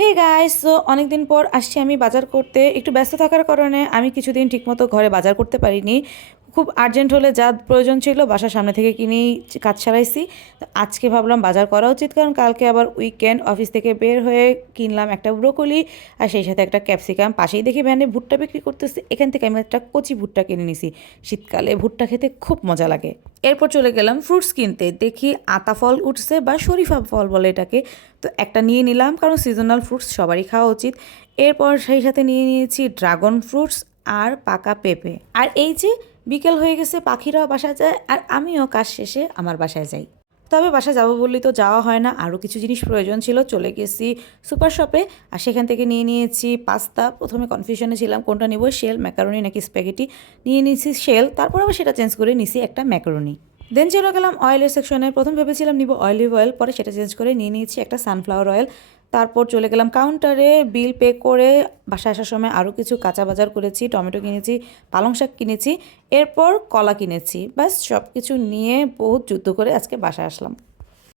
Hey guys, so অনেকদিন পর আসছি আমি বাজার করতে। একটু ব্যস্ত থাকার কারণে আমি কিছুদিন ঠিকমতো ঘরে বাজার করতে পারিনি। খুব আর্জেন্ট হলে যা প্রয়োজন ছিল বাসার সামনে থেকে কিনেই কাজ সারাইছি। তো আজকে ভাবলাম বাজার করা উচিত, কারণ কালকে আবার উইকেন্ড। অফিস থেকে বের হয়ে কিনলাম একটা ব্রোকলি আর সেই সাথে একটা ক্যাপসিকাম। পাশেই দেখি ভ্যানে ভুট্টা বিক্রি করতেছে, এখান থেকে আমি একটা কচি ভুট্টা কিনে নিছি। শীতকালে ভুট্টা খেতে খুব মজা লাগে। এরপর চলে গেলাম ফ্রুটস কিনতে। দেখি আতা ফল উঠছে, বা শরীফা ফল বলে এটাকে। তো একটা নিয়ে নিলাম, কারণ সিজনাল ফ্রুটস সবারই খাওয়া উচিত। এরপর সেই সাথে নিয়ে নিয়েছি ড্রাগন ফ্রুটস আর পাকা পেঁপে। আর এই যে বিকেল হয়ে গেছে, পাখিরাও বাসায় যায় আর আমিও কাজ শেষে আমার বাসায় যাই। তবে বাসায় যাবো বললেই তো যাওয়া হয় না, আরও কিছু জিনিস প্রয়োজন ছিল। চলে গেছি সুপার শপে, আর সেখান থেকে নিয়ে নিয়েছি পাস্তা। প্রথমে কনফিউশনে ছিলাম কোনটা নিব, শেল ম্যাকারনি নাকি স্প্যাগেটি। নিয়ে নিয়েছি শেল, তারপর আবার সেটা চেঞ্জ করে নিয়েছি একটা ম্যাকারনি। দেন চলে গেলাম অয়েলের সেকশনে। প্রথম ভেবেছিলাম নিব অলিভ অয়েল, পরে সেটা চেঞ্জ করে নিয়ে নিয়েছি একটা সানফ্লাওয়ার অয়েল। তারপর চলে গেলাম কাউন্টারে, বিল পে করে বাসায় আসার সময় আরও কিছু কাঁচা বাজার করেছি। টমেটো কিনেছি, পালং শাক কিনেছি, এরপর কলা কিনেছি। বাস সব কিছু নিয়ে বহুত যুদ্ধ করে আজকে বাসায় আসলাম।